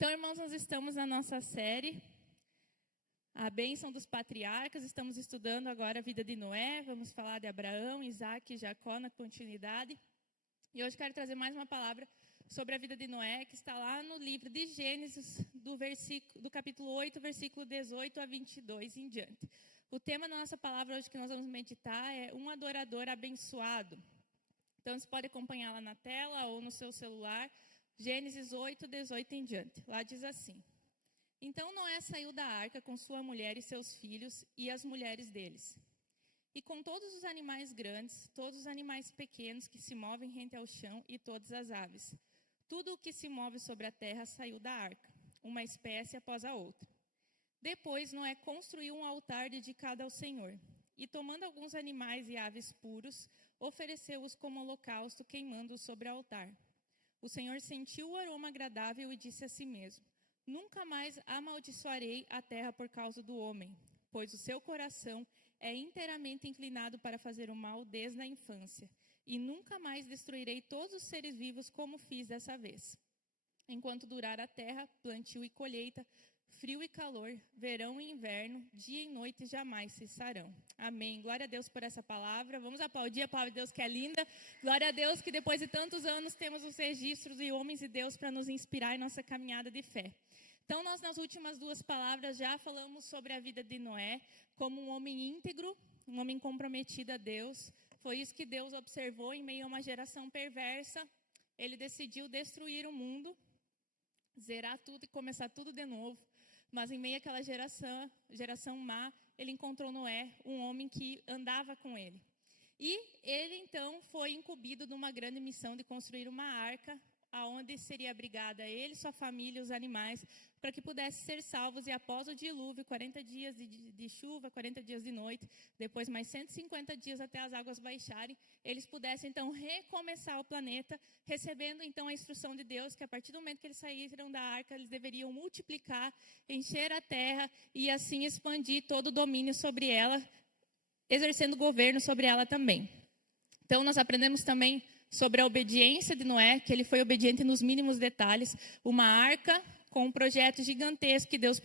Então, irmãos, nós estamos na nossa série, a bênção dos patriarcas. Estamos estudando agora a vida de Noé. Vamos falar de Abraão, Isaac e Jacó na continuidade. E hoje quero trazer mais uma palavra sobre a vida de Noé, que está lá no livro de Gênesis, do capítulo 8, versículo 18 a 22 em diante. O tema da nossa palavra hoje que nós vamos meditar é um adorador abençoado. Então, você pode acompanhar lá na tela ou no seu celular, Gênesis 8, 18 em diante. Lá diz assim: Então Noé saiu da arca com sua mulher e seus filhos e as mulheres deles. E com todos os animais grandes, todos os animais pequenos que se movem rente ao chão e todas as aves. Tudo o que se move sobre a terra saiu da arca, uma espécie após a outra. Depois Noé construiu um altar dedicado ao Senhor. E tomando alguns animais e aves puros, ofereceu-os como holocausto, queimando-os sobre o altar. O Senhor sentiu o aroma agradável e disse a si mesmo: Nunca mais amaldiçoarei a terra por causa do homem, pois o seu coração é inteiramente inclinado para fazer o mal desde a infância, e nunca mais destruirei todos os seres vivos como fiz dessa vez. Enquanto durar a terra, plantio e colheita, frio e calor, verão e inverno, dia e noite jamais cessarão. Amém. Glória a Deus por essa palavra. Vamos aplaudir a palavra de Deus, que é linda. Glória a Deus que depois de tantos anos temos os registros de homens de Deus para nos inspirar em nossa caminhada de fé. Então, nós nas últimas duas palavras já falamos sobre a vida de Noé como um homem íntegro, um homem comprometido a Deus. Foi isso que Deus observou em meio a uma geração perversa. Ele decidiu destruir o mundo, zerar tudo e começar tudo de novo. Mas em meio àquela geração má, ele encontrou Noé, um homem que andava com ele. E ele, então, foi incumbido de uma grande missão de construir uma arca, aonde seria abrigada ele, sua família, os animais, para que pudessem ser salvos. E após o dilúvio, 40 dias de chuva, 40 dias de noite, depois mais 150 dias até as águas baixarem, eles pudessem, então, recomeçar o planeta, recebendo, então, a instrução de Deus, que a partir do momento que eles saíram da arca, eles deveriam multiplicar, encher a terra e, assim, expandir todo o domínio sobre ela, exercendo governo sobre ela também. Então, nós aprendemos também sobre a obediência de Noé, que ele foi obediente nos mínimos detalhes. Uma arca com um projeto gigantesco que Deus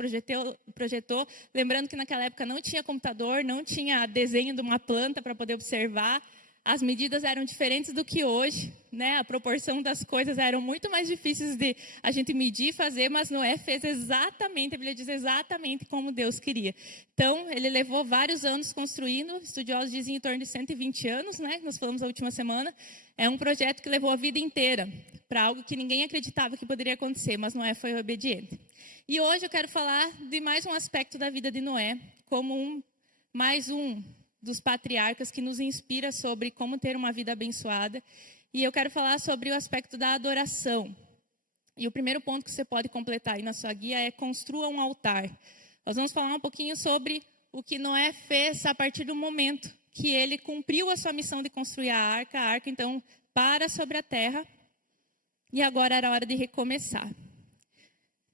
projetou. Lembrando que naquela época não tinha computador, não tinha desenho de uma planta para poder observar. As medidas eram diferentes do que hoje, né? A proporção das coisas eram muito mais difíceis de a gente medir e fazer, mas Noé fez exatamente, a Bíblia diz exatamente como Deus queria. Então, ele levou vários anos construindo, estudiosos dizem em torno de 120 anos, né? Nós falamos a última semana. É um projeto que levou a vida inteira para algo que ninguém acreditava que poderia acontecer, mas Noé foi obediente. E hoje eu quero falar de mais um aspecto da vida de Noé, como mais um dos patriarcas que nos inspira sobre como ter uma vida abençoada. E eu quero falar sobre o aspecto da adoração. E o primeiro ponto que você pode completar aí na sua guia é: construa um altar. Nós vamos falar um pouquinho sobre o que Noé fez a partir do momento que ele cumpriu a sua missão de construir a arca então para sobre a terra, e agora era hora de recomeçar.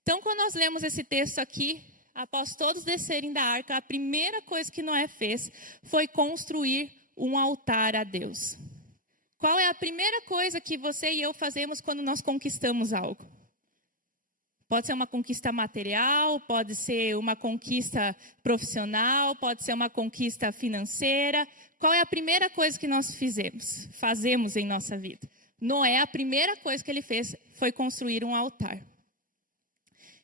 Então, quando nós lemos esse texto aqui, após todos descerem da arca, a primeira coisa que Noé fez foi construir um altar a Deus. Qual é a primeira coisa que você e eu fazemos quando nós conquistamos algo? Pode ser uma conquista material, pode ser uma conquista profissional, pode ser uma conquista financeira. Qual é a primeira coisa que nós fazemos em nossa vida? Noé, a primeira coisa que ele fez foi construir um altar.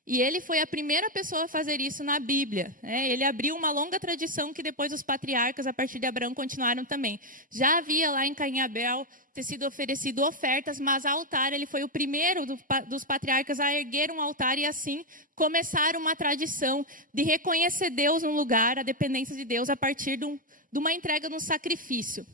E ele foi a primeira pessoa a fazer isso na Bíblia, né? Ele abriu uma longa tradição que depois os patriarcas, a partir de Abraão, continuaram também. Já havia lá em Caim e Abel ter sido oferecido ofertas, mas altar, ele foi o primeiro dos patriarcas a erguer um altar e assim começar uma tradição de reconhecer Deus num lugar, a dependência de Deus, a partir de uma entrega de um sacrifício.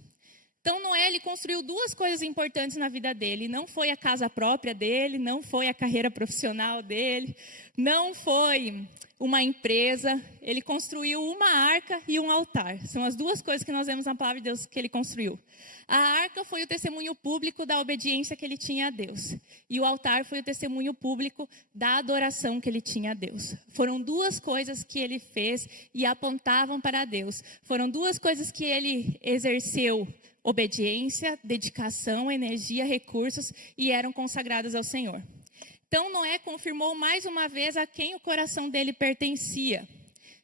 Então, Noé, ele construiu duas coisas importantes na vida dele. Não foi a casa própria dele, não foi a carreira profissional dele, não foi uma empresa. Ele construiu uma arca e um altar. São as duas coisas que nós vemos na palavra de Deus que ele construiu. A arca foi o testemunho público da obediência que ele tinha a Deus. E o altar foi o testemunho público da adoração que ele tinha a Deus. Foram duas coisas que ele fez e apontavam para Deus. Foram duas coisas que ele exerceu: obediência, dedicação, energia, recursos, e eram consagradas ao Senhor. Então Noé confirmou mais uma vez a quem o coração dele pertencia.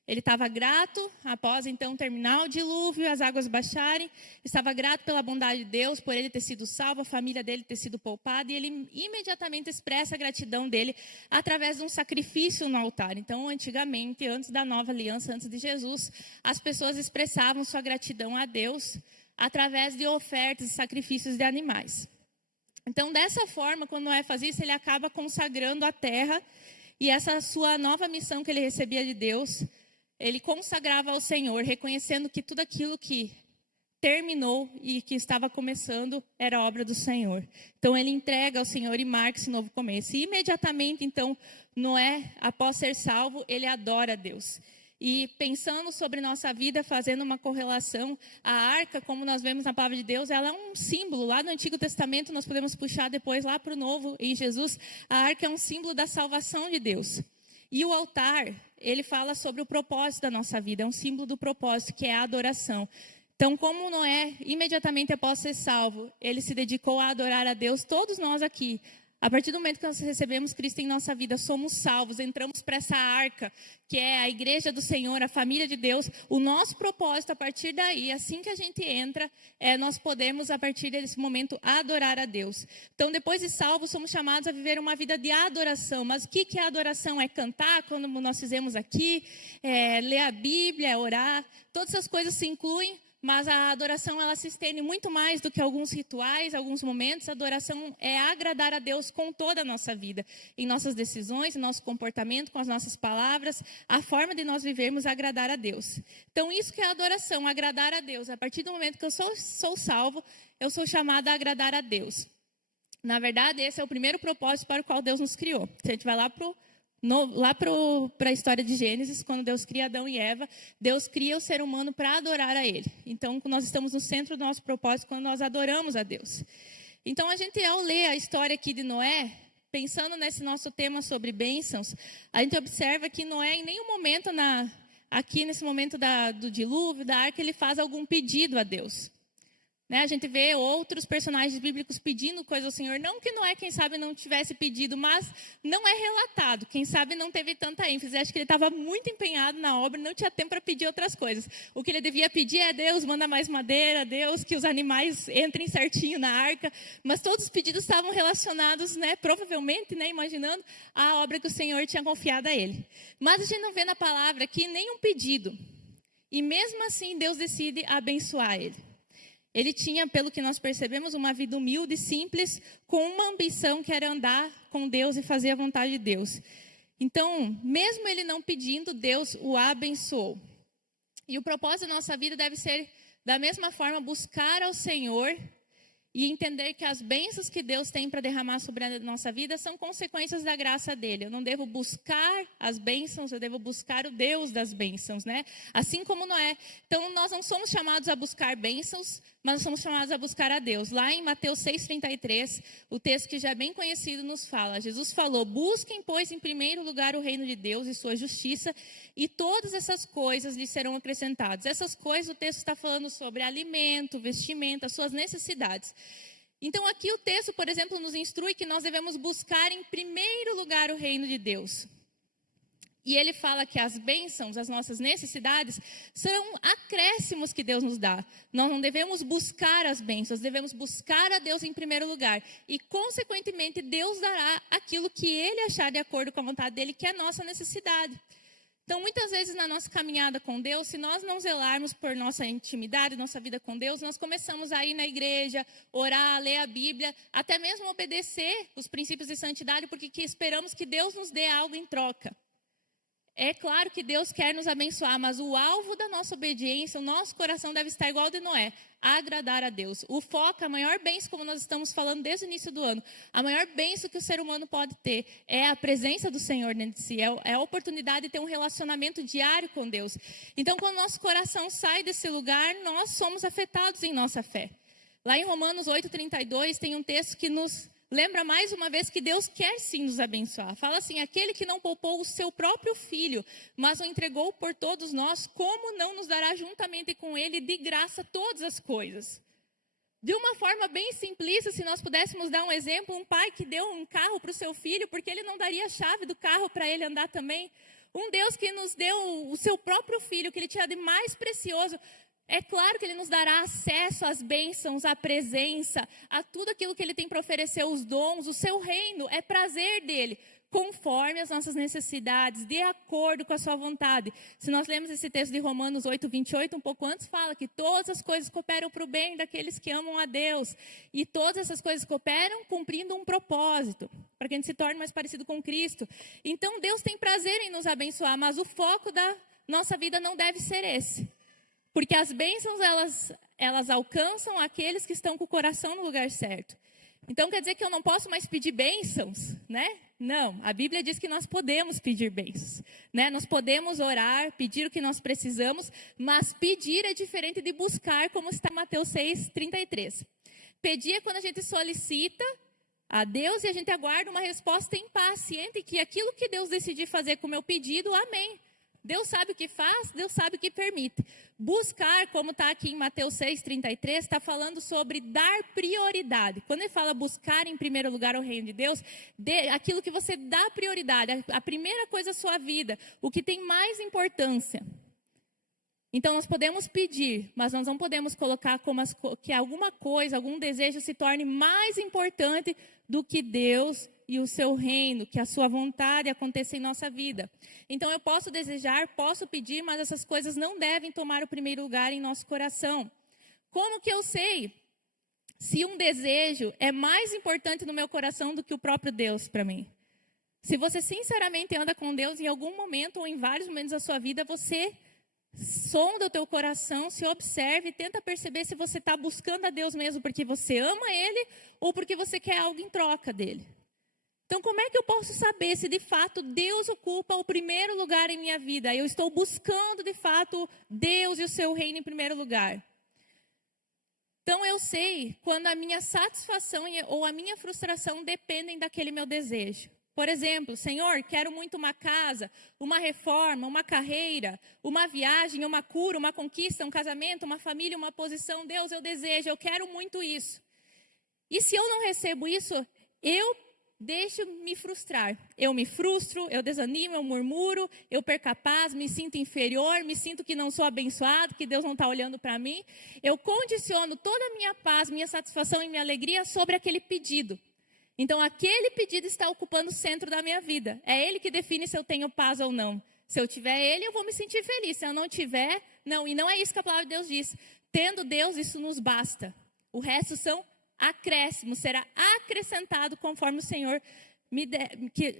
Ele estava grato após então terminar o dilúvio, as águas baixarem. Estava grato pela bondade de Deus, por ele ter sido salvo, a família dele ter sido poupada. E ele imediatamente expressa a gratidão dele através de um sacrifício no altar. Então, antigamente, antes da nova aliança, antes de Jesus, as pessoas expressavam sua gratidão a Deus através de ofertas e sacrifícios de animais. Então, dessa forma, quando Noé faz isso, ele acaba consagrando a terra. E essa sua nova missão que ele recebia de Deus, ele consagrava ao Senhor, reconhecendo que tudo aquilo que terminou e que estava começando era obra do Senhor. Então, ele entrega ao Senhor e marca esse novo começo. E imediatamente, então, Noé, após ser salvo, ele adora a Deus. E pensando sobre nossa vida, fazendo uma correlação, a arca, como nós vemos na palavra de Deus, ela é um símbolo. Lá no Antigo Testamento, nós podemos puxar depois lá para o Novo, em Jesus, a arca é um símbolo da salvação de Deus. E o altar, ele fala sobre o propósito da nossa vida, é um símbolo do propósito, que é a adoração. Então, como Noé, imediatamente após ser salvo, ele se dedicou a adorar a Deus, todos nós aqui, a partir do momento que nós recebemos Cristo em nossa vida, somos salvos, entramos para essa arca, que é a igreja do Senhor, a família de Deus. O nosso propósito, a partir daí, assim que a gente entra, nós podemos, a partir desse momento, adorar a Deus. Então, depois de salvos, somos chamados a viver uma vida de adoração. Mas o que é adoração? É cantar, como nós fizemos aqui, ler a Bíblia, orar. Todas essas coisas se incluem. Mas a adoração, ela se estende muito mais do que alguns rituais, alguns momentos. A adoração é agradar a Deus com toda a nossa vida, em nossas decisões, em nosso comportamento, com as nossas palavras, a forma de nós vivermos agradar a Deus. Então, isso que é a adoração, agradar a Deus. A partir do momento que eu sou salvo, eu sou chamada a agradar a Deus. Na verdade, esse é o primeiro propósito para o qual Deus nos criou. Se a gente vai lá para a história de Gênesis, quando Deus cria Adão e Eva, Deus cria o ser humano para adorar a Ele. Então, nós estamos no centro do nosso propósito quando nós adoramos a Deus. Então, a gente, ao ler a história aqui de Noé, pensando nesse nosso tema sobre bênçãos, a gente observa que Noé, em nenhum momento, aqui nesse momento do dilúvio, da arca, ele faz algum pedido a Deus. A gente vê outros personagens bíblicos pedindo coisa ao Senhor. Não que Noé, quem sabe, não tivesse pedido, mas não é relatado. Quem sabe não teve tanta ênfase. Acho que ele estava muito empenhado na obra, não tinha tempo para pedir outras coisas. O que ele devia pedir é: Deus, manda mais madeira, Deus, que os animais entrem certinho na arca. Mas todos os pedidos estavam relacionados, provavelmente, imaginando a obra que o Senhor tinha confiado a ele. Mas a gente não vê na palavra aqui nenhum pedido. E mesmo assim, Deus decide abençoar ele. Ele tinha, pelo que nós percebemos, uma vida humilde, simples, com uma ambição que era andar com Deus e fazer a vontade de Deus. Então, mesmo ele não pedindo, Deus o abençoou. E o propósito da nossa vida deve ser, da mesma forma, buscar ao Senhor e entender que as bênçãos que Deus tem para derramar sobre a nossa vida são consequências da graça dele. Eu não devo buscar as bênçãos, eu devo buscar o Deus das bênçãos, Assim como Noé. Então, nós não somos chamados a buscar bênçãos, mas nós somos chamados a buscar a Deus. Lá em Mateus 6,33, o texto que já é bem conhecido nos fala. Jesus falou: busquem, pois, em primeiro lugar o reino de Deus e sua justiça, e todas essas coisas lhes serão acrescentadas. Essas coisas, o texto está falando sobre alimento, vestimenta, suas necessidades. Então, aqui o texto, por exemplo, nos instrui que nós devemos buscar em primeiro lugar o reino de Deus. E ele fala que as bênçãos, as nossas necessidades, são acréscimos que Deus nos dá. Nós não devemos buscar as bênçãos, devemos buscar a Deus em primeiro lugar. E, consequentemente, Deus dará aquilo que Ele achar de acordo com a vontade dEle, que é a nossa necessidade. Então, muitas vezes na nossa caminhada com Deus, se nós não zelarmos por nossa intimidade, nossa vida com Deus, nós começamos a ir na igreja, orar, ler a Bíblia, até mesmo obedecer os princípios de santidade, porque esperamos que Deus nos dê algo em troca. É claro que Deus quer nos abençoar, mas o alvo da nossa obediência, o nosso coração deve estar igual ao de Noé, agradar a Deus. O foco, a maior bênção, como nós estamos falando desde o início do ano, a maior bênção que o ser humano pode ter é a presença do Senhor dentro de si, é a oportunidade de ter um relacionamento diário com Deus. Então, quando nosso coração sai desse lugar, nós somos afetados em nossa fé. Lá em Romanos 8,32 tem um texto que nos lembra mais uma vez que Deus quer sim nos abençoar. Fala assim: aquele que não poupou o seu próprio filho, mas o entregou por todos nós, como não nos dará juntamente com ele de graça todas as coisas? De uma forma bem simplista, se nós pudéssemos dar um exemplo, um pai que deu um carro para o seu filho, porque ele não daria a chave do carro para ele andar também? Um Deus que nos deu o seu próprio filho, que ele tinha de mais precioso. É claro que ele nos dará acesso às bênçãos, à presença, a tudo aquilo que ele tem para oferecer, os dons, o seu reino, é prazer dele, conforme as nossas necessidades, de acordo com a sua vontade. Se nós lemos esse texto de Romanos 8:28, um pouco antes, fala que todas as coisas cooperam para o bem daqueles que amam a Deus. E todas essas coisas cooperam cumprindo um propósito, para que a gente se torne mais parecido com Cristo. Então Deus tem prazer em nos abençoar, mas o foco da nossa vida não deve ser esse. Porque as bênçãos, elas alcançam aqueles que estão com o coração no lugar certo. Então, quer dizer que eu não posso mais pedir bênçãos, né? Não, a Bíblia diz que nós podemos pedir bênçãos, né? Nós podemos orar, pedir o que nós precisamos, mas pedir é diferente de buscar, como está em Mateus 6:33. Pedir é quando a gente solicita a Deus e a gente aguarda uma resposta impaciente, que aquilo que Deus decidir fazer com o meu pedido, amém. Deus sabe o que faz, Deus sabe o que permite. Buscar, como está aqui em Mateus 6:33, está falando sobre dar prioridade. Quando ele fala buscar em primeiro lugar o reino de Deus, aquilo que você dá prioridade, a primeira coisa da sua vida, o que tem mais importância. Então nós podemos pedir, mas nós não podemos colocar como que alguma coisa, algum desejo se torne mais importante do que Deus e o seu reino, que a sua vontade aconteça em nossa vida. Então eu posso desejar, posso pedir, mas essas coisas não devem tomar o primeiro lugar em nosso coração. Como que eu sei se um desejo é mais importante no meu coração do que o próprio Deus para mim? Se você sinceramente anda com Deus, em algum momento ou em vários momentos da sua vida, você sonda o teu coração, se observe e tenta perceber se você está buscando a Deus mesmo porque você ama Ele ou porque você quer algo em troca dele. Então, como é que eu posso saber se de fato Deus ocupa o primeiro lugar em minha vida? Eu estou buscando de fato Deus e o seu reino em primeiro lugar. Então, eu sei quando a minha satisfação ou a minha frustração dependem daquele meu desejo. Por exemplo, Senhor, quero muito uma casa, uma reforma, uma carreira, uma viagem, uma cura, uma conquista, um casamento, uma família, uma posição. Deus, eu desejo, eu quero muito isso. E se eu não recebo isso, eu deixo me frustrar. Eu me frustro, eu desanimo, eu murmuro, eu perco a paz, me sinto inferior, me sinto que não sou abençoado, que Deus não está olhando para mim. Eu condiciono toda a minha paz, minha satisfação e minha alegria sobre aquele pedido. Então, aquele pedido está ocupando o centro da minha vida. É ele que define se eu tenho paz ou não. Se eu tiver ele, eu vou me sentir feliz. Se eu não tiver, não. E não é isso que a palavra de Deus diz. Tendo Deus, isso nos basta. O resto são acréscimos, será acrescentado conforme o Senhor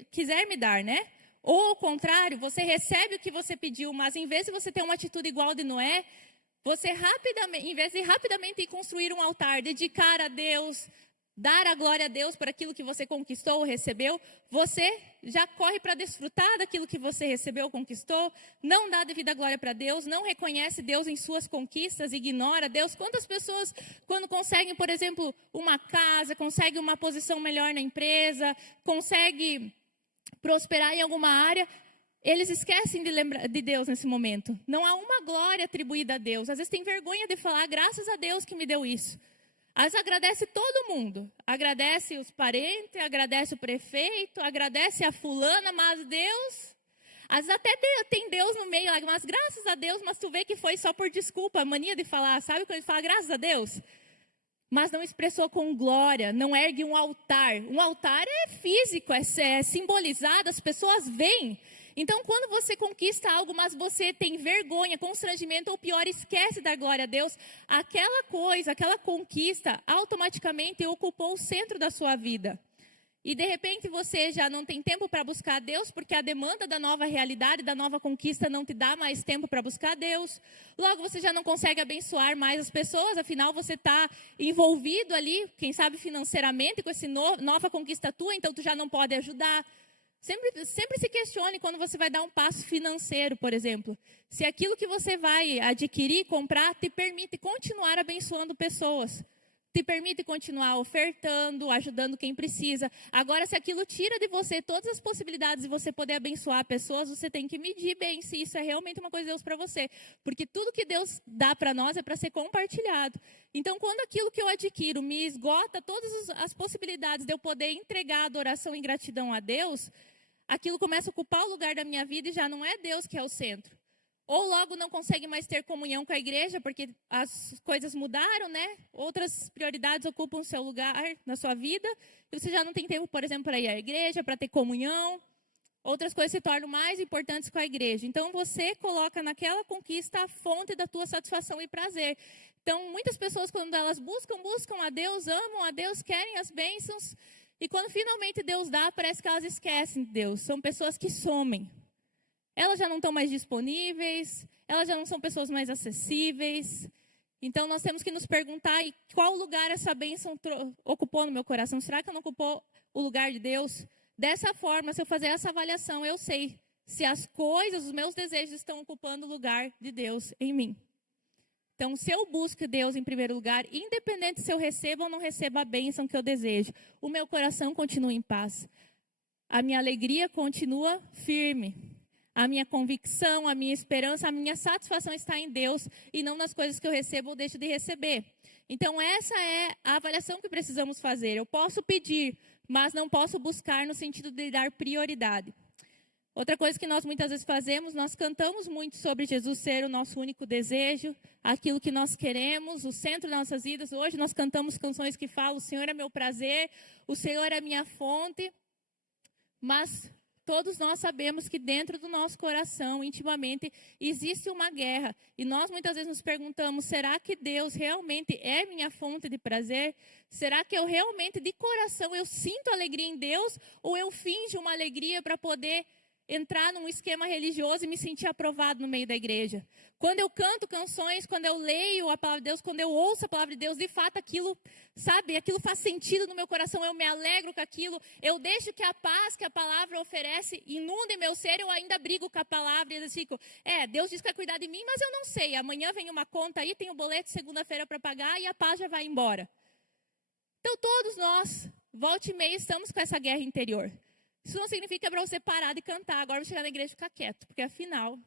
quiser me dar, né? Ou ao contrário, você recebe o que você pediu, mas em vez de você ter uma atitude igual de Noé, você rapidamente, em vez de rapidamente ir construir um altar, dedicar a Deus, dar a glória a Deus por aquilo que você conquistou ou recebeu, você já corre para desfrutar daquilo que você recebeu ou conquistou, não dá devida glória para Deus, não reconhece Deus em suas conquistas, ignora Deus. Quantas pessoas, quando conseguem, por exemplo, uma casa, conseguem uma posição melhor na empresa, conseguem prosperar em alguma área, eles esquecem de lembrar de Deus nesse momento. Não há uma glória atribuída a Deus. Às vezes tem vergonha de falar, graças a Deus que me deu isso. Às vezes agradece todo mundo, agradece os parentes, agradece o prefeito, agradece a fulana, mas Deus, às vezes até tem Deus no meio, mas graças a Deus, mas tu vê que foi só por desculpa, a mania de falar, sabe quando ele fala graças a Deus? Mas não expressou com glória, não ergue um altar. Um altar é físico, é simbolizado, as pessoas veem. Então, quando você conquista algo, mas você tem vergonha, constrangimento, ou pior, esquece da glória a Deus, aquela coisa, aquela conquista, automaticamente ocupou o centro da sua vida. E, de repente, você já não tem tempo para buscar a Deus, porque a demanda da nova realidade, da nova conquista, não te dá mais tempo para buscar a Deus. Logo, você já não consegue abençoar mais as pessoas, afinal, você está envolvido ali, quem sabe financeiramente, com essa nova conquista tua, então tu já não pode ajudar. Sempre se questione quando você vai dar um passo financeiro, por exemplo. Se aquilo que você vai adquirir, comprar, te permite continuar abençoando pessoas. te permite continuar ofertando, ajudando quem precisa. Agora, se aquilo tira de você todas as possibilidades de você poder abençoar pessoas, você tem que medir bem se isso é realmente uma coisa de Deus para você. Porque tudo que Deus dá para nós é para ser compartilhado. Então, quando aquilo que eu adquiro me esgota todas as possibilidades de eu poder entregar adoração e gratidão a Deus, aquilo começa a ocupar o lugar da minha vida e já não é Deus que é o centro. Ou logo não consegue mais ter comunhão com a igreja, porque as coisas mudaram, né? Outras prioridades ocupam o seu lugar na sua vida. E você já não tem tempo, por exemplo, para ir à igreja, para ter comunhão. Outras coisas se tornam mais importantes com a igreja. Então, você coloca naquela conquista a fonte da tua satisfação e prazer. Então, muitas pessoas, quando elas buscam a Deus, amam a Deus, querem as bênçãos. E quando finalmente Deus dá, parece que elas esquecem de Deus. São pessoas que somem. Elas já não estão mais disponíveis, elas já não são pessoas mais acessíveis. Então, nós temos que nos perguntar qual lugar essa bênção ocupou no meu coração. Será que não ocupou o lugar de Deus? Dessa forma, se eu fazer essa avaliação, eu sei se as coisas, os meus desejos estão ocupando o lugar de Deus em mim. Então, se eu busco Deus em primeiro lugar, independente se eu recebo ou não recebo a bênção que eu desejo, o meu coração continua em paz. A minha alegria continua firme. A minha convicção, a minha esperança, a minha satisfação está em Deus e não nas coisas que eu recebo ou deixo de receber. Então, essa é a avaliação que precisamos fazer. Eu posso pedir, mas não posso buscar no sentido de dar prioridade. Outra coisa que nós muitas vezes fazemos, nós cantamos muito sobre Jesus ser o nosso único desejo, aquilo que nós queremos, o centro das nossas vidas. Hoje nós cantamos canções que falam, o Senhor é meu prazer, o Senhor é minha fonte, mas todos nós sabemos que dentro do nosso coração, intimamente, existe uma guerra. E nós muitas vezes nos perguntamos, será que Deus realmente é minha fonte de prazer? Será que eu realmente, de coração, eu sinto alegria em Deus? Ou eu finjo uma alegria para poder entrar num esquema religioso e me sentir aprovado no meio da igreja? Quando eu canto canções, quando eu leio a palavra de Deus, quando eu ouço a palavra de Deus, de fato aquilo, sabe, aquilo faz sentido no meu coração, eu me alegro com aquilo, eu deixo que a paz que a palavra oferece inunde meu ser, eu ainda brigo com a palavra e eu fico, Deus diz que vai cuidar de mim, mas eu não sei, amanhã vem uma conta aí, tem um boleto segunda-feira para pagar e a paz já vai embora. Então todos nós, volta e meia, estamos com essa guerra interior. Isso não significa para você parar de cantar, agora vou chegar na igreja e ficar quieto, porque afinal,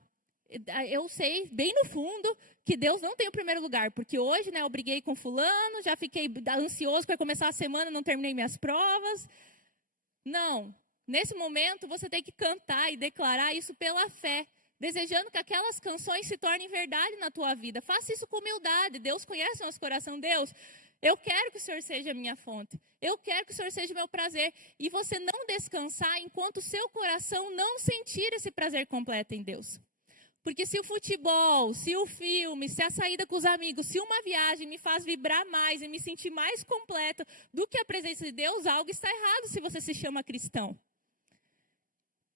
eu sei bem no fundo que Deus não tem o primeiro lugar, porque hoje, né, eu briguei com fulano, já fiquei ansioso para começar a semana, não terminei minhas provas. Não, nesse momento você tem que cantar e declarar isso pela fé, desejando que aquelas canções se tornem verdade na tua vida. Faça isso com humildade, Deus conhece o nosso coração, Deus. Eu quero que o Senhor seja a minha fonte. Eu quero que o Senhor seja o meu prazer. E você não descansar enquanto o seu coração não sentir esse prazer completo em Deus. Porque se o futebol, se o filme, se a saída com os amigos, se uma viagem me faz vibrar mais e me sentir mais completo do que a presença de Deus, algo está errado se você se chama cristão.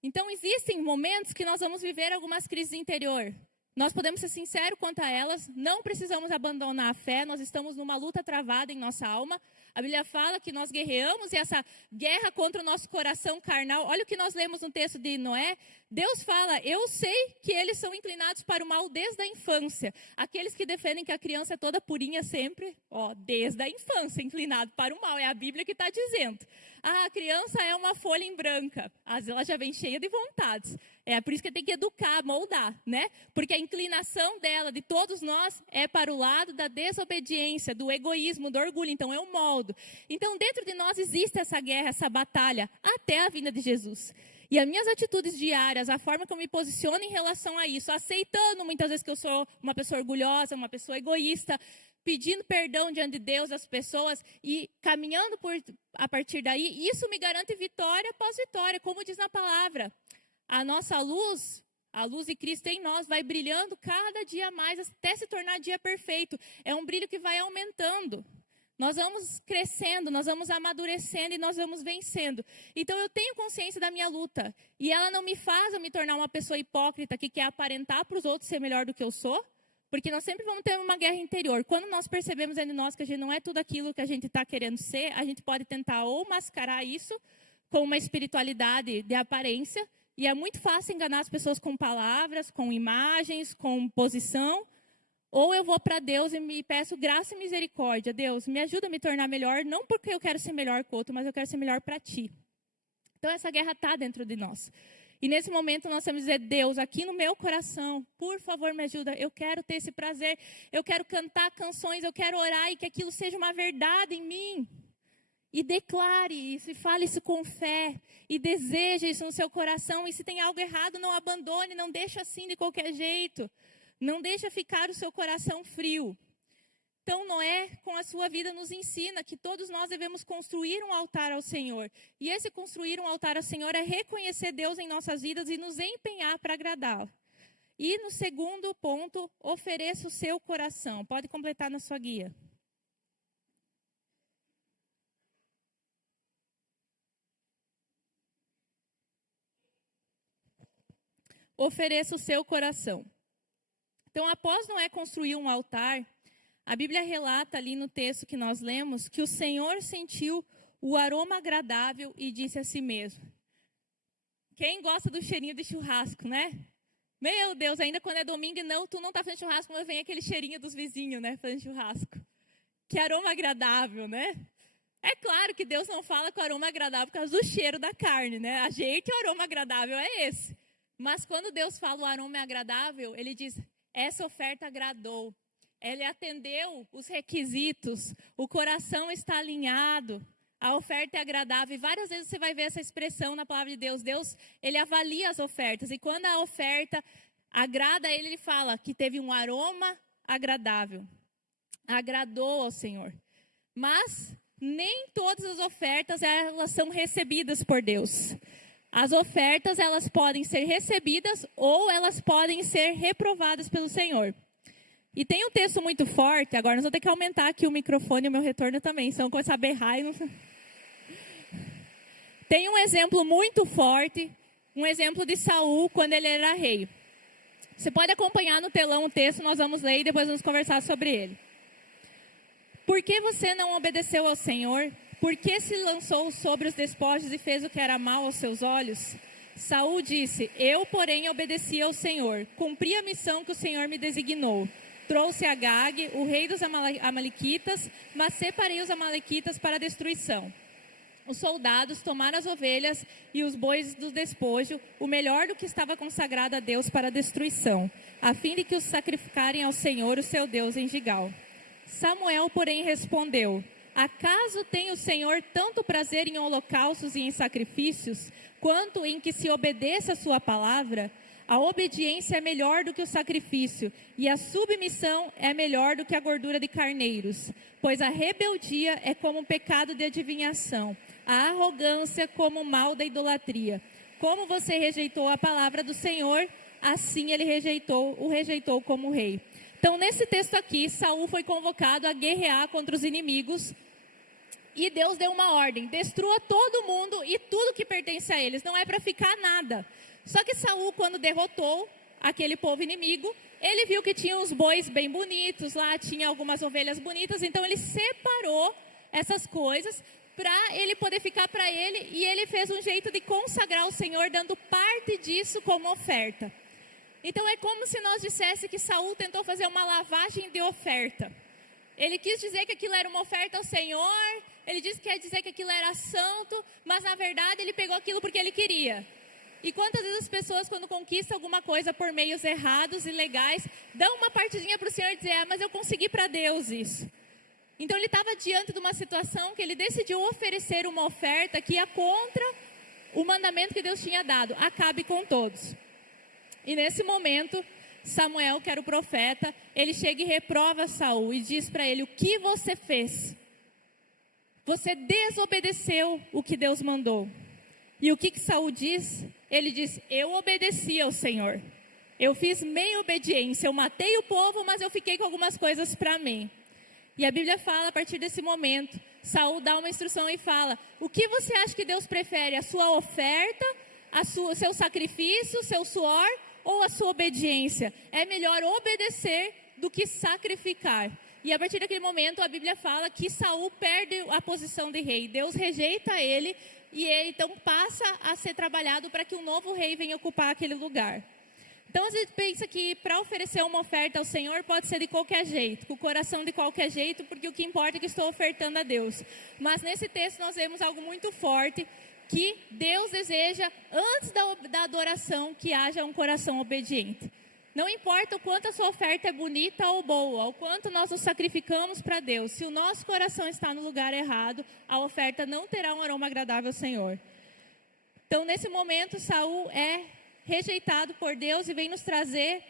Então, existem momentos que nós vamos viver algumas crises interior. Nós podemos ser sinceros quanto a elas, não precisamos abandonar a fé, nós estamos numa luta travada em nossa alma. A Bíblia fala que nós guerreamos e essa guerra contra o nosso coração carnal, olha o que nós lemos no texto de Noé, Deus fala, eu sei que eles são inclinados para o mal desde a infância. Aqueles que defendem que a criança é toda purinha sempre, desde a infância, inclinado para o mal, é a Bíblia que está dizendo. A criança é uma folha em branca, ela já vem cheia de vontades. É por isso que tem que educar, moldar, né? Porque a inclinação dela, de todos nós, é para o lado da desobediência, do egoísmo, do orgulho. Então, eu moldo. Então, dentro de nós existe essa guerra, essa batalha, até a vinda de Jesus. E as minhas atitudes diárias, a forma que eu me posiciono em relação a isso, aceitando muitas vezes que eu sou uma pessoa orgulhosa, uma pessoa egoísta, pedindo perdão diante de Deus às pessoas e caminhando a partir daí, isso me garante vitória após vitória, como diz na palavra. A nossa luz, a luz de Cristo em nós, vai brilhando cada dia mais até se tornar dia perfeito. É um brilho que vai aumentando. Nós vamos crescendo, nós vamos amadurecendo e nós vamos vencendo. Então eu tenho consciência da minha luta. E ela não me faz eu me tornar uma pessoa hipócrita que quer aparentar para os outros ser melhor do que eu sou. Porque nós sempre vamos ter uma guerra interior. Quando nós percebemos em nós que a gente não é tudo aquilo que a gente está querendo ser, a gente pode tentar ou mascarar isso com uma espiritualidade de aparência. E é muito fácil enganar as pessoas com palavras, com imagens, com posição. Ou eu vou para Deus e me peço graça e misericórdia. Deus, me ajuda a me tornar melhor, não porque eu quero ser melhor que o outro, mas eu quero ser melhor para Ti. Então, essa guerra está dentro de nós. E nesse momento nós temos que dizer, Deus, aqui no meu coração, por favor, me ajuda. Eu quero ter esse prazer, eu quero cantar canções, eu quero orar e que aquilo seja uma verdade em mim. E declare isso, e fale isso com fé, e deseje isso no seu coração. E se tem algo errado, não abandone, não deixe assim de qualquer jeito. Não deixa ficar o seu coração frio. Então, Noé, com a sua vida, nos ensina que todos nós devemos construir um altar ao Senhor. E esse construir um altar ao Senhor é reconhecer Deus em nossas vidas e nos empenhar para agradá-lo. E no segundo ponto, ofereça o seu coração. Pode completar na sua guia. Ofereça o seu coração. Então, após Noé construir um altar, a Bíblia relata ali no texto que nós lemos que o Senhor sentiu o aroma agradável e disse a si mesmo. Quem gosta do cheirinho de churrasco, né? Meu Deus, ainda quando é domingo e não, tu não está fazendo churrasco, mas vem aquele cheirinho dos vizinhos, né? Fazendo churrasco. Que aroma agradável, né? É claro que Deus não fala com aroma agradável por causa do cheiro da carne, né? A gente, o aroma agradável é esse. Mas quando Deus fala o aroma agradável, Ele diz, essa oferta agradou. Ele atendeu os requisitos, o coração está alinhado, a oferta é agradável. E várias vezes você vai ver essa expressão na palavra de Deus. Deus, Ele avalia as ofertas. E quando a oferta agrada a Ele, Ele fala que teve um aroma agradável. Agradou ao Senhor. Mas nem todas as ofertas elas são recebidas por Deus. As ofertas elas podem ser recebidas ou elas podem ser reprovadas pelo Senhor. E tem um texto muito forte, agora nós vamos ter que aumentar aqui o microfone e o meu retorno também, senão começar a berrar e não... Tem um exemplo muito forte, um exemplo de Saul quando ele era rei. Você pode acompanhar no telão o texto, nós vamos ler e depois vamos conversar sobre ele. Por que você não obedeceu ao Senhor? Por que se lançou sobre os despojos e fez o que era mal aos seus olhos? Saul disse, eu, porém, obedeci ao Senhor, cumpri a missão que o Senhor me designou. Trouxe Agag, o rei dos amalequitas, mas separei os amalequitas para a destruição. Os soldados tomaram as ovelhas e os bois do despojo, o melhor do que estava consagrado a Deus para a destruição, a fim de que os sacrificarem ao Senhor, o seu Deus, em Gigal. Samuel, porém, respondeu, acaso tem o Senhor tanto prazer em holocaustos e em sacrifícios, quanto em que se obedeça a sua palavra? A obediência é melhor do que o sacrifício, e a submissão é melhor do que a gordura de carneiros. Pois a rebeldia é como um pecado de adivinhação, a arrogância como o mal da idolatria. Como você rejeitou a palavra do Senhor, assim ele o rejeitou como rei. Então, nesse texto aqui, Saul foi convocado a guerrear contra os inimigos, e Deus deu uma ordem, destrua todo mundo e tudo que pertence a eles, não é para ficar nada. Só que Saul, quando derrotou aquele povo inimigo, ele viu que tinha uns bois bem bonitos lá, tinha algumas ovelhas bonitas, então ele separou essas coisas para ele poder ficar para ele, e ele fez um jeito de consagrar ao Senhor, dando parte disso como oferta. Então é como se nós dissesse que Saul tentou fazer uma lavagem de oferta. Ele quis dizer que aquilo era uma oferta ao Senhor, ele quer dizer que aquilo era santo, mas na verdade ele pegou aquilo porque ele queria. E quantas vezes as pessoas, quando conquistam alguma coisa por meios errados e ilegais, dão uma partidinha para o Senhor e dizem, mas eu consegui para Deus isso. Então ele estava diante de uma situação que ele decidiu oferecer uma oferta que ia contra o mandamento que Deus tinha dado, acabe com todos. E nesse momento, Samuel, que era o profeta, ele chega e reprova Saul e diz para ele, o que você fez? Você desobedeceu o que Deus mandou. E o que Saul diz? Ele diz, eu obedeci ao Senhor. Eu fiz meia obediência, eu matei o povo, mas eu fiquei com algumas coisas para mim. E a Bíblia fala, a partir desse momento, Saul dá uma instrução e fala, o que você acha que Deus prefere? A sua oferta, seu sacrifício, seu suor ou a sua obediência? É melhor obedecer do que sacrificar. E a partir daquele momento, a Bíblia fala que Saul perde a posição de rei. Deus rejeita ele e ele então passa a ser trabalhado para que um novo rei venha ocupar aquele lugar. Então, a gente pensa que para oferecer uma oferta ao Senhor pode ser de qualquer jeito, com o coração de qualquer jeito, porque o que importa é que estou ofertando a Deus. Mas nesse texto nós vemos algo muito forte, que Deus deseja, antes da adoração, que haja um coração obediente. Não importa o quanto a sua oferta é bonita ou boa, o quanto nós nos sacrificamos para Deus, se o nosso coração está no lugar errado, a oferta não terá um aroma agradável ao Senhor. Então, nesse momento, Saul é rejeitado por Deus e vem nos trazer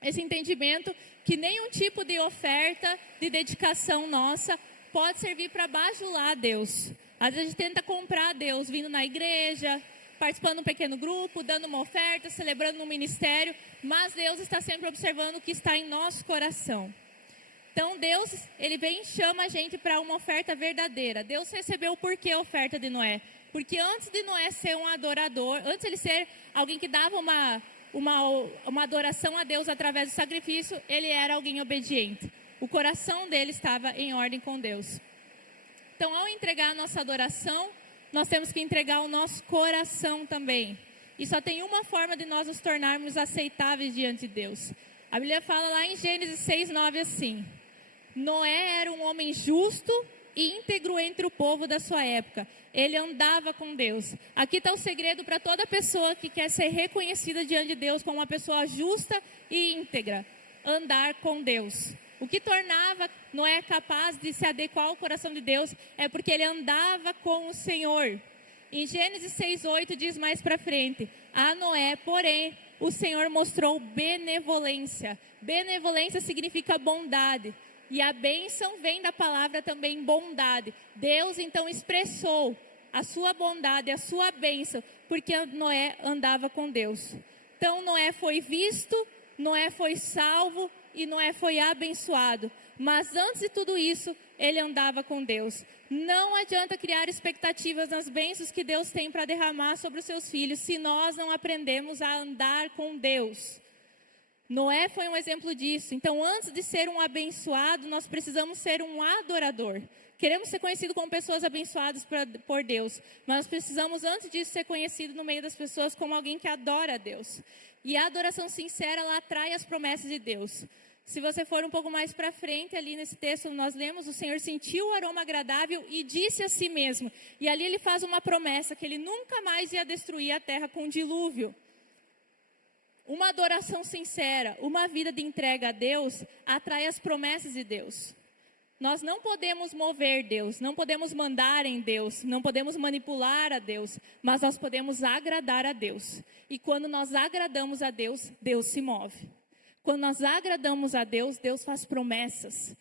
esse entendimento que nenhum tipo de oferta, de dedicação nossa, pode servir para bajular a Deus. Às vezes a gente tenta comprar a Deus vindo na igreja, participando de um pequeno grupo, dando uma oferta, celebrando no ministério, mas Deus está sempre observando o que está em nosso coração. Então Deus, Ele vem e chama a gente para uma oferta verdadeira. Deus recebeu por que a oferta de Noé? Porque antes de Noé ser um adorador, antes de ele ser alguém que dava uma adoração a Deus através do sacrifício, ele era alguém obediente. O coração dele estava em ordem com Deus. Então, ao entregar a nossa adoração, nós temos que entregar o nosso coração também. E só tem uma forma de nós nos tornarmos aceitáveis diante de Deus. A Bíblia fala lá em Gênesis 6:9 assim: Noé era um homem justo e íntegro entre o povo da sua época. Ele andava com Deus. Aqui está o segredo para toda pessoa que quer ser reconhecida diante de Deus como uma pessoa justa e íntegra. Andar com Deus. O que tornava Noé capaz de se adequar ao coração de Deus é porque ele andava com o Senhor. Em Gênesis 6:8 diz mais para frente: a Noé, porém, o Senhor mostrou benevolência. Benevolência significa bondade. E a bênção vem da palavra também bondade. Deus então expressou a sua bondade, a sua bênção, porque Noé andava com Deus. Então Noé foi visto, Noé foi salvo e Noé foi abençoado. Mas antes de tudo isso, ele andava com Deus. Não adianta criar expectativas nas bênçãos que Deus tem para derramar sobre os seus filhos, se nós não aprendemos a andar com Deus. Noé foi um exemplo disso. Então, antes de ser um abençoado, nós precisamos ser um adorador. Queremos ser conhecidos como pessoas abençoadas por Deus, mas nós precisamos, antes disso, ser conhecidos no meio das pessoas como alguém que adora a Deus. E a adoração sincera, ela atrai as promessas de Deus. Se você for um pouco mais para frente, ali nesse texto nós lemos, o Senhor sentiu o aroma agradável e disse a si mesmo. E ali ele faz uma promessa, que ele nunca mais ia destruir a terra com dilúvio. Uma adoração sincera, uma vida de entrega a Deus, atrai as promessas de Deus. Nós não podemos mover Deus, não podemos mandar em Deus, não podemos manipular a Deus, mas nós podemos agradar a Deus. E quando nós agradamos a Deus, Deus se move. Quando nós agradamos a Deus, Deus faz promessas.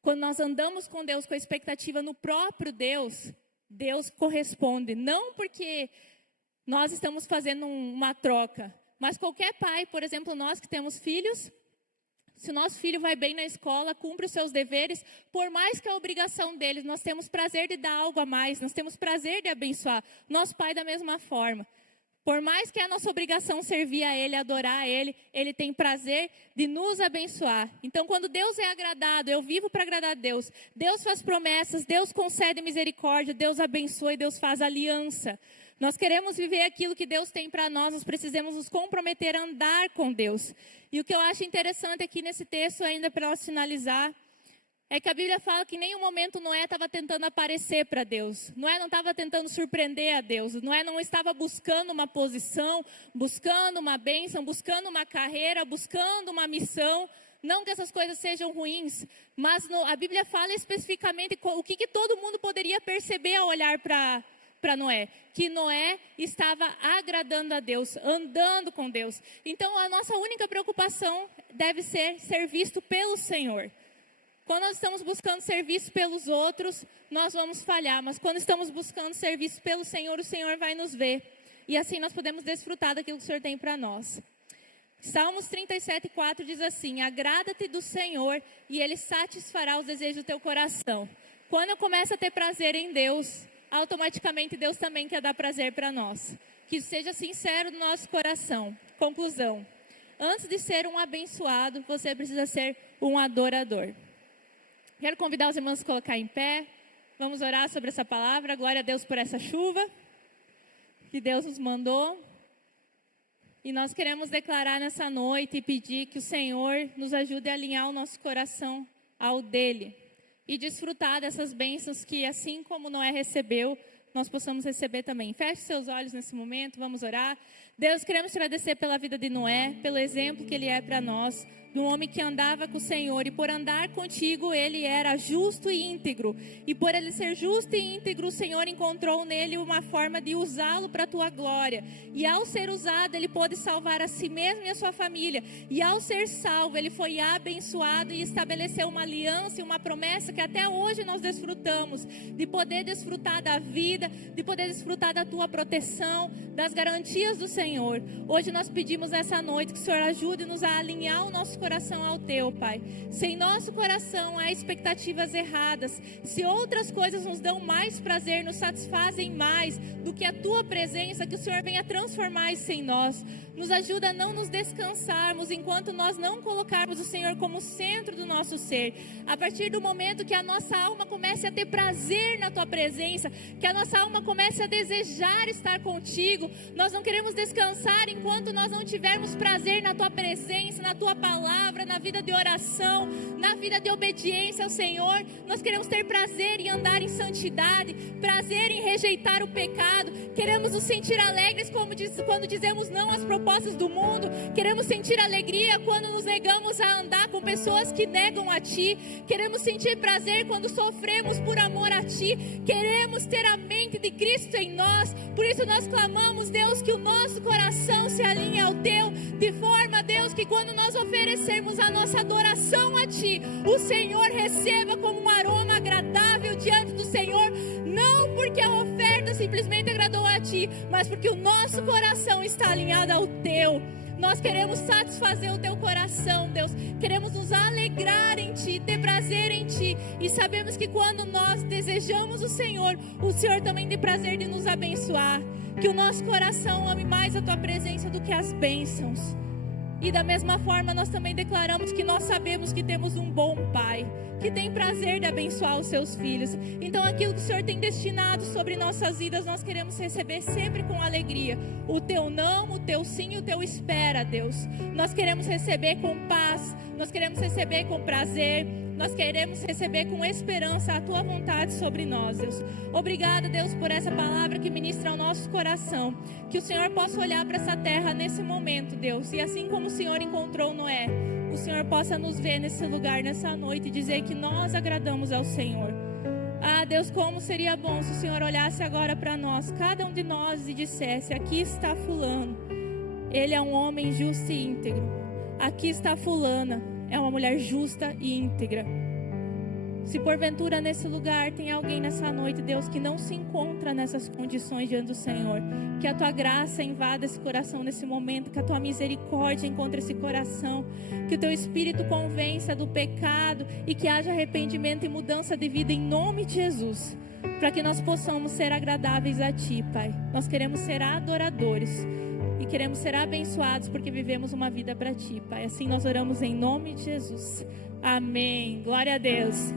Quando nós andamos com Deus com a expectativa no próprio Deus, Deus corresponde. Não porque nós estamos fazendo uma troca, mas qualquer pai, por exemplo, nós que temos filhos, se o nosso filho vai bem na escola, cumpre os seus deveres, por mais que a obrigação deles, nós temos prazer de dar algo a mais, nós temos prazer de abençoar. Nosso pai da mesma forma. Por mais que a nossa obrigação servir a Ele, adorar a Ele, Ele tem prazer de nos abençoar. Então, quando Deus é agradado, eu vivo para agradar a Deus. Deus faz promessas, Deus concede misericórdia, Deus abençoa e Deus faz aliança. Nós queremos viver aquilo que Deus tem para nós, nós precisamos nos comprometer a andar com Deus. E o que eu acho interessante aqui nesse texto, ainda para nós finalizar, é que a Bíblia fala que em nenhum momento Noé estava tentando aparecer para Deus. Noé não estava tentando surpreender a Deus. Noé não estava buscando uma posição, buscando uma bênção, buscando uma carreira, buscando uma missão. Não que essas coisas sejam ruins, mas a Bíblia fala especificamente o que todo mundo poderia perceber ao olhar para Noé, que Noé estava agradando a Deus, andando com Deus. Então a nossa única preocupação deve ser visto pelo Senhor. Quando nós estamos buscando serviço pelos outros, nós vamos falhar, mas quando estamos buscando serviço pelo Senhor, o Senhor vai nos ver. E assim nós podemos desfrutar daquilo que o Senhor tem para nós. Salmos 37:4 diz assim: agrada-te do Senhor e Ele satisfará os desejos do teu coração. Quando eu começo a ter prazer em Deus, automaticamente Deus também quer dar prazer para nós. Que seja sincero no nosso coração. Conclusão: antes de ser um abençoado, você precisa ser um adorador. Quero convidar os irmãos a se colocar em pé. Vamos orar sobre essa palavra. Glória a Deus por essa chuva que Deus nos mandou. E nós queremos declarar nessa noite e pedir que o Senhor nos ajude a alinhar o nosso coração ao dele. E desfrutar dessas bênçãos que, assim como Noé recebeu, nós possamos receber também. Feche seus olhos nesse momento, vamos orar. Deus, queremos te agradecer pela vida de Noé, pelo exemplo que ele é para nós, de um homem que andava com o Senhor, e por andar contigo ele era justo e íntegro, e por ele ser justo e íntegro, o Senhor encontrou nele uma forma de usá-lo para a tua glória, e ao ser usado ele pôde salvar a si mesmo e a sua família, e ao ser salvo ele foi abençoado e estabeleceu uma aliança e uma promessa que até hoje nós desfrutamos, de poder desfrutar da vida, de poder desfrutar da tua proteção, das garantias do Senhor. Hoje nós pedimos nessa noite que o Senhor ajude-nos a alinhar o nosso coração ao teu, Pai. Se em nosso coração há expectativas erradas, se outras coisas nos dão mais prazer, nos satisfazem mais do que a tua presença, que o Senhor venha transformar isso em nós. Nos ajuda a não nos descansarmos enquanto nós não colocarmos o Senhor como centro do nosso ser. A partir do momento que a nossa alma comece a ter prazer na tua presença, que a nossa alma comece a desejar estar contigo, nós não queremos descansar enquanto nós não tivermos prazer na tua presença, na tua palavra, na vida de oração, na vida de obediência ao Senhor. Nós queremos ter prazer em andar em santidade, prazer em rejeitar o pecado. Queremos nos sentir alegres quando dizemos não às propostas do mundo. Queremos sentir alegria quando nos negamos a andar com pessoas que negam a Ti. Queremos sentir prazer quando sofremos por amor a Ti. Queremos ter a mente de Cristo em nós. Por isso nós clamamos, Deus, que o nosso coração se alinhe ao Teu, de forma, Deus, que quando nós oferecermos a nossa adoração a Ti, o Senhor receba como um aroma agradável diante do Senhor, não porque a oferta simplesmente agradou a Ti, mas porque o nosso coração está alinhado ao Teu. Nós queremos satisfazer o Teu coração, Deus. Queremos nos alegrar em Ti, ter prazer em Ti. E sabemos que quando nós desejamos o Senhor também tem prazer de nos abençoar. Que o nosso coração ame mais a Tua presença do que as bênçãos. E da mesma forma nós também declaramos que nós sabemos que temos um bom Pai, que tem prazer de abençoar os seus filhos. Então aquilo que o Senhor tem destinado sobre nossas vidas, nós queremos receber sempre com alegria. O Teu não, o Teu sim e o Teu espera, Deus. Nós queremos receber com paz, nós queremos receber com prazer, nós queremos receber com esperança a Tua vontade sobre nós, Deus. Obrigada, Deus, por essa palavra que ministra ao nosso coração. Que o Senhor possa olhar para essa terra nesse momento, Deus. E assim como o Senhor encontrou Noé, o Senhor possa nos ver nesse lugar, nessa noite, e dizer que nós agradamos ao Senhor. Ah, Deus, como seria bom se o Senhor olhasse agora para nós, cada um de nós, e dissesse: aqui está fulano, ele é um homem justo e íntegro. Aqui está fulana, é uma mulher justa e íntegra. Se porventura nesse lugar tem alguém nessa noite, Deus, que não se encontra nessas condições diante do Senhor, que a Tua graça invada esse coração nesse momento, que a Tua misericórdia encontre esse coração, que o Teu Espírito convença do pecado e que haja arrependimento e mudança de vida em nome de Jesus, para que nós possamos ser agradáveis a Ti, Pai. Nós queremos ser adoradores e queremos ser abençoados porque vivemos uma vida para Ti, Pai. Assim nós oramos em nome de Jesus. Amém. Glória a Deus.